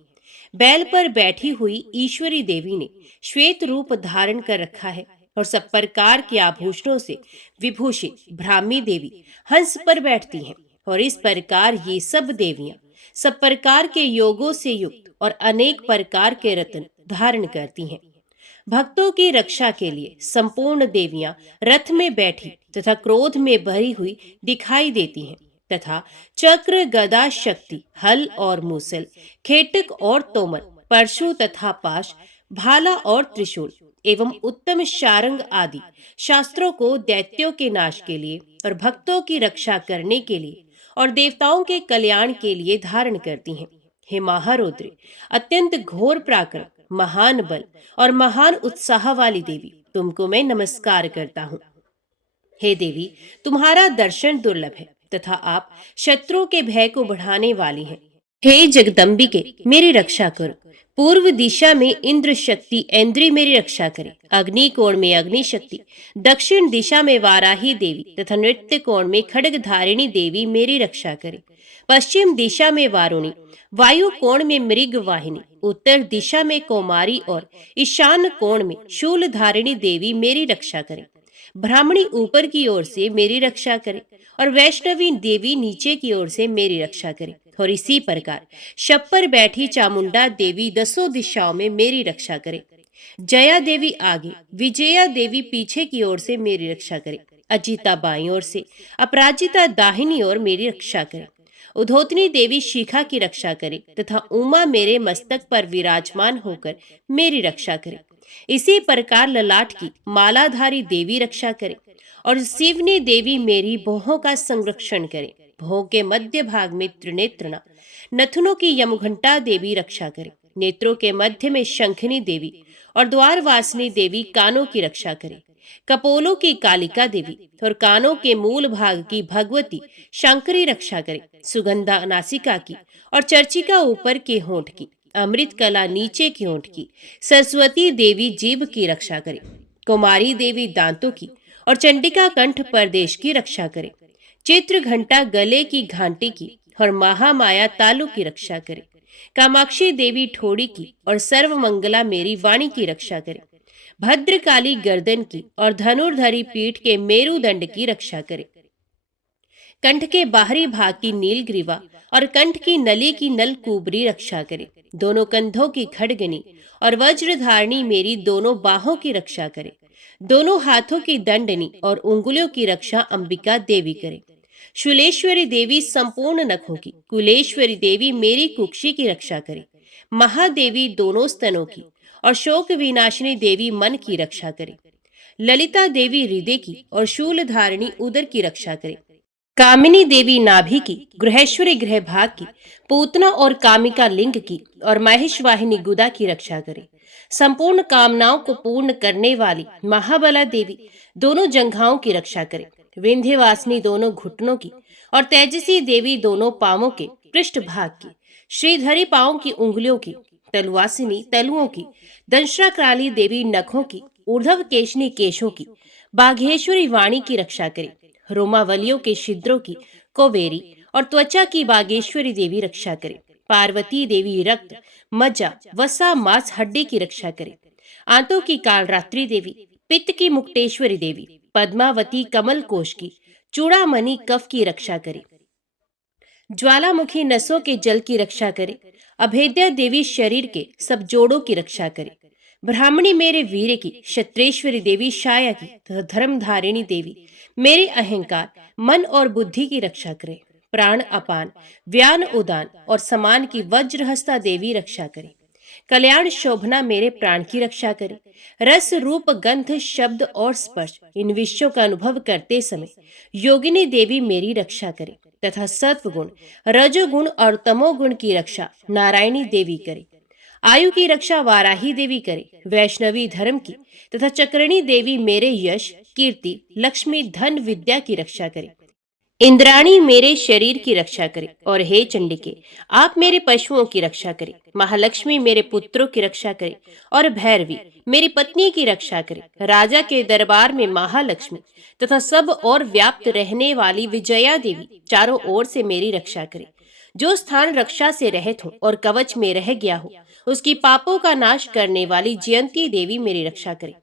बैल पर बैठी हुई ईश्वरी देवी ने श्वेत रूप धारण कर रखा है और सब प्रकार के आभूषणों से विभूषित ब्राह्मी देवी हंस पर बैठती हैं। और इस प्रकार ये सब देवियां सब प्रकार के योगों से युक्त और अनेक प्रकार के रत्न धारण करती हैं। भक्तों की रक्षा के लिए संपूर्ण देवियां रथ में बैठी तथा क्रोध में भरी हुई दिखाई देती हैं, तथा चक्र, गदा, शक्ति, हल और मूसल, खेटक और तोमर, परशु तथा पाश, भाला और त्रिशूल एवं उत्तम शारंग आदि शास्त्रों को दैत्यों के नाश के लिए और भक्तों की रक्षा करने के लिए और देवताओं के कल्याण के लिए धारण करती हैं। हे महारुद्र, अत्यंत घोर पराक्रम, महान बल और महान उत्साह वाली देवी, तुमको मैं नमस्कार करता हूँ। हे देवी, तुम्हारा दर्शन दुर्लभ है तथा आप शत्रुओं के भय को बढ़ाने वाली हैं। हे जगदम्बिके, मेरी रक्षा करो। पूर्व दिशा में इंद्र शक्ति ऐन्द्री मेरी रक्षा करे। अग्नि कोण में अग्नि शक्ति, दक्षिण दिशा में वाराही देवी तथा नृत्य कोण में खड्ग धारिणी देवी मेरी रक्षा करे। पश्चिम दिशा में वारुणी, वायु कोण में मृग वाहिनी, उत्तर दिशा में कौमारी और ईशान कोण में शूल धारिणी देवी मेरी रक्षा करे। ब्राह्मणी ऊपर की ओर से मेरी रक्षा करे और वैष्णवी देवी नीचे की ओर से मेरी रक्षा करे। और इसी प्रकार शब पर बैठी चामुंडा देवी दसों दिशाओं में मेरी रक्षा करे। जया देवी आगे, विजया देवी पीछे की ओर से मेरी रक्षा करे। अजिता बाईं ओर से, अपराजिता दाहिनी ओर मेरी रक्षा करे। उधोतनी देवी शिखा की रक्षा करे तथा उमा मेरे मस्तक पर विराजमान होकर मेरी रक्षा करे। इसी प्रकार ललाट की मालाधारी देवी रक्षा करे और शिवनी देवी मेरी भौहों का संरक्षण करे। भौं के मध्य भाग में त्रिनेत्रणा, नथुनों की यमघंटा देवी रक्षा करे। नेत्रों के मध्य में शंखनी देवी और द्वारवासिनी देवी कानों की रक्षा करे। कपोलों की कालिका देवी और कानों के मूल भाग की भगवती शंकरी रक्षा करे। सुगंधा नासिका की और चर्चिका ऊपर के होंठ की, अमृत कला नीचे की होंठ की, सरस्वती देवी जीभ की रक्षा करे। कुमारी देवी दांतों की और चंडिका कंठ प्रदेश की रक्षा करे। चित्र घंटा गले की घंटी की और महामाया तालु की रक्षा करे। कामाक्षी देवी ठोड़ी की और सर्वमंगला मेरी वाणी की रक्षा करे। भद्रकाली गर्दन की और धनुर्धरी पीठ के मेरुदंड की रक्षा करे। कंठ के बाहरी भाग की नीलग्रीवा और कंठ की नली की नलकूबरी रक्षा करे। दोनों कंधों की खड़गनी और वज्रधारणी मेरी दोनों बाहों की रक्षा करे। दोनों हाथों की दंडनी और उंगलियों की रक्षा अंबिका देवी करे। शूलेश्वरी देवी संपूर्ण नखों की, कुलेश्वरी देवी मेरी कुक्षी की रक्षा करे। महादेवी दोनों स्तनों की और शोक विनाशिनी देवी मन की रक्षा करे। ललिता देवी हृदय की और शूल धारिणी उदर की रक्षा करे। कामिनी देवी नाभि की, गृहेश्वरी गृह भाग की, पूतना और कामिका लिंग की और महेशवाहिनी गुदा की रक्षा करे। संपूर्ण कामनाओं को पूर्ण करने वाली महाबला देवी दोनों जंघाओं की रक्षा करे। विंध्यवासिनी दोनों घुटनों की और तेजसी देवी दोनों पांवों के पृष्ठ भाग की, श्रीधरी पांवों की उंगलियों की, तलवासिनी तलुओं की, दंश्राकाली देवी नखों की, ऊर्ध्व केशनी केशों की, बाघेश्वरी वाणी की रक्षा करे। रोमावलियों के छिद्रों की, कोवेरी और त्वचा की बागेश्वरी देवी रक्षा करे। पार्वती देवी रक्त, मज्जा, वसा, मांस, हड्डी की रक्षा करे। आंतों की कालरात्रि देवी, पित्त की मुक्तेश्वरी देवी, पद्मावती कमल कोश की, चूड़ामणि कफ की रक्षा करे। ज्वालामुखी नसों के जल की रक्षा करे। अभेद्या देवी शरीर के सब जोड़ों की रक्षा करे। ब्राह्मणी मेरे वीर की, क्षत्रेश्वरी देवी छाया की तथा धर्मधारिणी देवी मेरे अहंकार, मन और बुद्धि की रक्षा करे। प्राण अपान, व्यान उदान और समान की वज्रहस्ता देवी रक्षा करे। कल्याण शोभना मेरे प्राण की रक्षा करे। रस, रूप, गंध, शब्द और स्पर्श इन विषयों का अनुभव करते समय योगिनी देवी मेरी रक्षा करे। तथा सत्वगुण, रजोगुण और तमोगुण की रक्षा नारायणी देवी करे। आयु की रक्षा वाराही देवी करे। वैष्णवी धर्म की तथा चक्रणी देवी मेरे यश, कीर्ति, लक्ष्मी, धन, विद्या की रक्षा करे। इंद्राणी मेरे शरीर की रक्षा करे। और हे चंडिके, आप मेरे पशुओं की रक्षा करे। महालक्ष्मी मेरे पुत्रों की रक्षा करे। और भैरवी मेरी पत्नी की रक्षा करे। राजा के दरबार में महालक्ष्मी तथा सब और व्याप्त रहने वाली विजया देवी चारों ओर से मेरी रक्षा करे। जो स्थान रक्षा से रहित हो और कवच में रह गया हो, उसकी पापों का नाश करने वाली जयंती देवी मेरी रक्षा करे।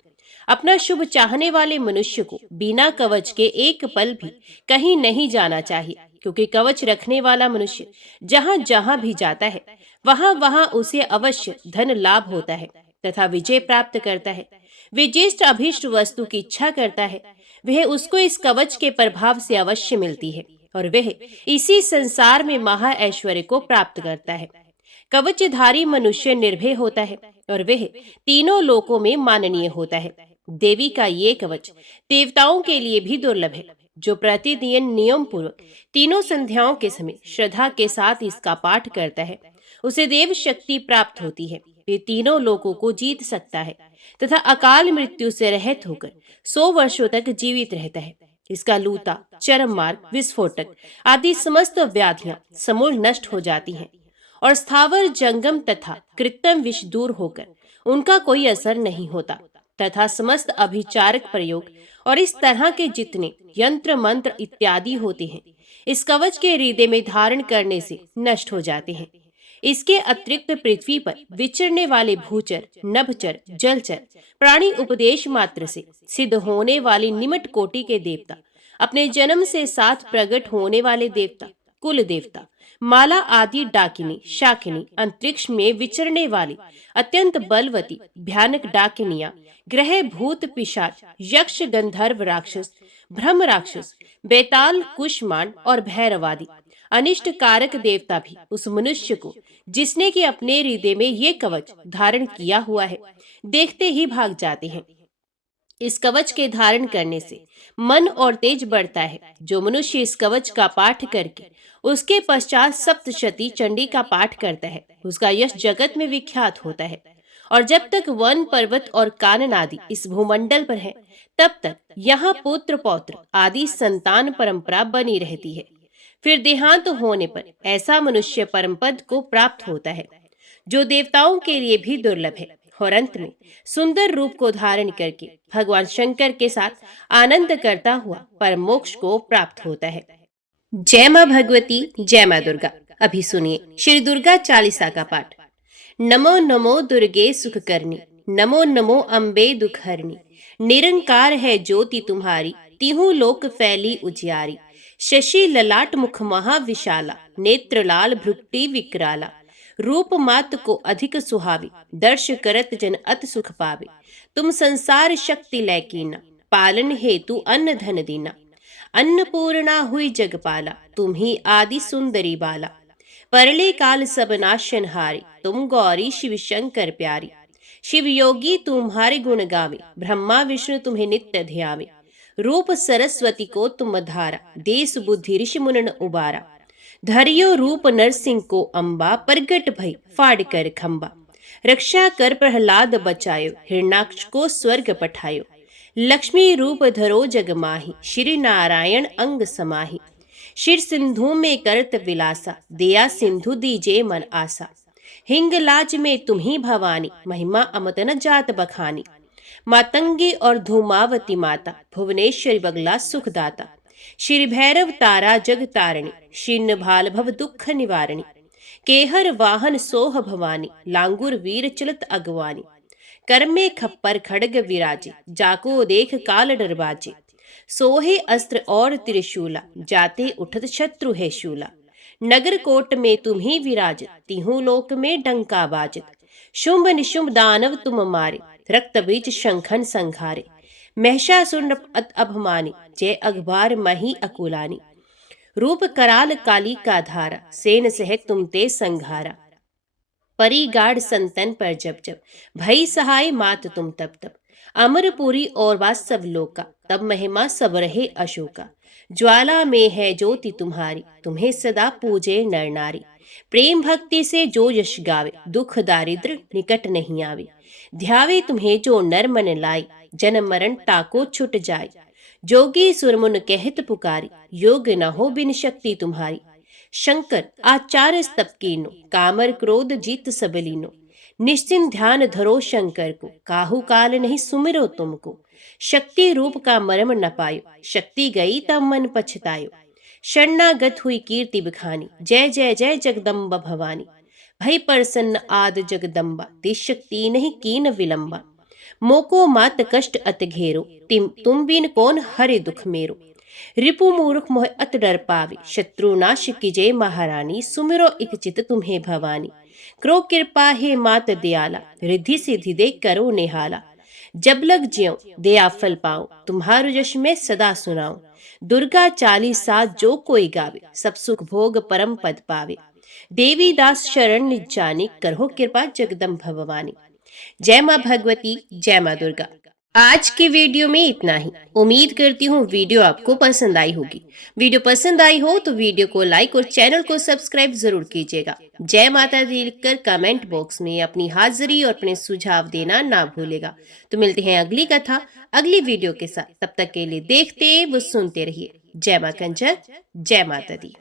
अपना शुभ चाहने वाले मनुष्य को बिना कवच के एक पल भी कहीं नहीं जाना चाहिए, क्योंकि कवच रखने वाला मनुष्य जहां जहां भी जाता है, वहां वहां उसे अवश्य धन लाभ होता है तथा विजय प्राप्त करता है। वे जिस अभीष्ट वस्तु की इच्छा करता है, वह उसको इस कवच के प्रभाव से अवश्य मिलती है और वह इसी संसार में महा ऐश्वर्य को प्राप्त करता है। कवचधारी मनुष्य निर्भय होता है और वह तीनों लोकों में माननीय होता है। देवी का ये कवच देवताओं के लिए भी दुर्लभ है। जो प्रतिदिन नियम पूर्वक तीनों संध्याओं के समय श्रद्धा के साथ इसका पाठ करता है, उसे देव शक्ति प्राप्त होती है। वे तीनों लोकों को जीत सकता है तथा अकाल मृत्यु से रहित होकर 100 वर्षों तक जीवित रहता है। इसका लूता, चरम मार्ग, विस्फोटक आदि समस्त व्याधियां समूल नष्ट हो जाती हैं और स्थावर, जंगम तथा कृत्रिम विष दूर होकर उनका कोई असर नहीं होता तथा समस्त अभिचारक प्रयोग और इस तरह के जितने यंत्र, मंत्र इत्यादि होते हैं, इस कवच के हृदय में धारण करने से नष्ट हो जाते हैं। इसके अतिरिक्त पृथ्वी पर विचरने वाले भूचर, नभचर, जलचर प्राणी उपदेश मात्र से सिद्ध होने वाली निमट कोटि के देवता, अपने जन्म से साथ प्रकट होने वाले देवता, कुल देवता, माला आदि डाकिनी, शाकिनी, अंतरिक्ष में विचरने वाली अत्यंत बलवती भयानक डाकिनियां, ग्रह, भूत, पिशाच, यक्ष, गंधर्व राक्षस, ब्रह्म राक्षस, बेताल, कुष्मांड और भैरवादी अनिष्ट कारक देवता भी उस मनुष्य को, जिसने कि अपने हृदय में ये कवच धारण किया हुआ है, देखते ही भाग जाते हैं। इस कवच के धारण करने से मन और तेज बढ़ता है। जो मनुष्य इस कवच का पाठ करके उसके पश्चात सप्तशती चंडी का पाठ करता है, उसका यश जगत में विख्यात होता है। और जब तक वन, पर्वत और कानन आदि इस भूमंडल पर है, तब तक यहाँ पुत्र, पौत्र आदि संतान परंपरा बनी रहती है। फिर देहांत होने पर ऐसा मनुष्य परम पद को प्राप्त होता है, जो देवताओं के लिए भी दुर्लभ है। और अंत में सुंदर रूप को धारण करके भगवान शंकर के साथ आनंद करता हुआ परम मोक्ष को प्राप्त होता है। जय मां भगवती, जय मां दुर्गा। अभी सुनिए श्री दुर्गा चालीसा का पाठ। नमो नमो दुर्गे सुख करनी, नमो नमो अम्बे दुख हरनी। निरंकार है ज्योति तुम्हारी, तीहू लोक फैली उजियारी। शशि ललाट मुख महाविशाला, नेत्र लाल भ्रुकुटी विकराला। रूप मात को अधिक सुहावी, दर्श करत जन अत सुख पावे। तुम संसार शक्ति लैकीना, पालन हेतु अन्न धन दीना। अन्नपूर्णा हुई जगपाला, तुम ही आदि सुंदरी बाला। परले काल सब नाशन हारी, तुम गौरी शिव शंकर प्यारी। शिव योगी तुम्हारे गुण गावे, ब्रह्मा विष्णु तुम्हें नित्य ध्यावे। रूप सरस्वती को तुम धारा, देश बुद्धि ऋषि मुनन उबारा। धरियो रूप नरसिंह को अम्बा, प्रगट भई फाड़ कर खंबा। रक्षा कर प्रहलाद बचायो, हिरणाक्ष को स्वर्ग पठायो। लक्ष्मी रूप धरो जग माही, श्री नारायण अंग समाही। शिर सिंधु में करत विलासा, दया सिंधु दीजे मन आसा। हिंगलाज में तुम्ही भवानी, महिमा अमत न जात बखानी। मातंगी और धूमावती माता, भुवनेश्वरी बगला सुखदाता। श्री भैरव तारा जग तारणी, शीर्ण भाल भव दुख निवारणी। केहर वाहन सोह भवानी, लांगुर वीर चलत अगवानी। कर में खप्पर खड़ग विराजे, जाको देख काल डर बाजे। सोहे अस्त्र और त्रिशूला, जाते उठत शत्रु है शूला। नगर कोट में तुम्ही विराजत, तीहू लोक में डंका बाजत। शुंभ निशुंभ दानव तुम मारे, रक्त बीज शंखन संघारे। महिषासुर अभमानी, जय अखबार मही अकुलानी। रूप कराल काली का धारा, सेन सह तुम ते संघारा। परी गाढ़ संतन पर जब जब, भई सहाय मात तुम तब तब। अमरपुरी और वास्तव लोका, तब महिमा सब रहे अशोका। ज्वाला में है ज्योति तुम्हारी, तुम्हें सदा पूजे नर नारी। प्रेम भक्ति से जो यश गावे, दुख दारिद्र निकट नहीं आवे। ध्यावे तुम्हें जो नर मन लाई, जन्म मरण ताको छुट जाए। जोगी सुरमुन कहत पुकारी, योग न हो बिन शक्ति तुम्हारी। शंकर आचार स्तप कीनो, कामर क्रोध जीत सब लीनो। निश्चिंत ध्यान धरो शंकर को, काहू काल नहीं सुमिरो तुमको। शक्ति रूप का मर्म न पायो, शक्ति गई तब मन पछतायो। शरणागत हुई कीर्ति बखानी, जय जय जय जगदम्बा भवानी। भई प्रसन्न आद जगदम्बा, तिस शक्ति नहीं कीन विलंबा। मोको मात कष्ट अत घेरो, तुम बिन कौन हरे दुख मेरो। रिपु मूर्ख मोह अत डर पावे, शत्रु नाश कीजे महारानी। सुमिरो इक चित तुम्हें भवानी। करो कृपा हे मात दयाला, रिद्धि सिद्धि दे करो निहाला। जब लग ज्यों दया फल पाऊं, तुम्हारो यश में सदा सुनाऊं। दुर्गा चालीसा जो कोई गावे, सब सुख भोग परम पद पावे। देवी दास शरण निज जानी, करहो कृपा जगदम्ब भवानी। जय माँ भगवती, जय माँ दुर्गा। आज के वीडियो में इतना ही। उम्मीद करती हूँ वीडियो आपको पसंद आई होगी। वीडियो पसंद आई हो तो वीडियो को लाइक और चैनल को सब्सक्राइब जरूर कीजिएगा। जय माता दी लिखकर कमेंट बॉक्स में अपनी हाजिरी और अपने सुझाव देना ना भूलेगा। तो मिलते हैं अगली कथा अगली वीडियो के साथ। तब तक के लिए देखते व सुनते रहिए। जय माँ कंचन, जय माता दी।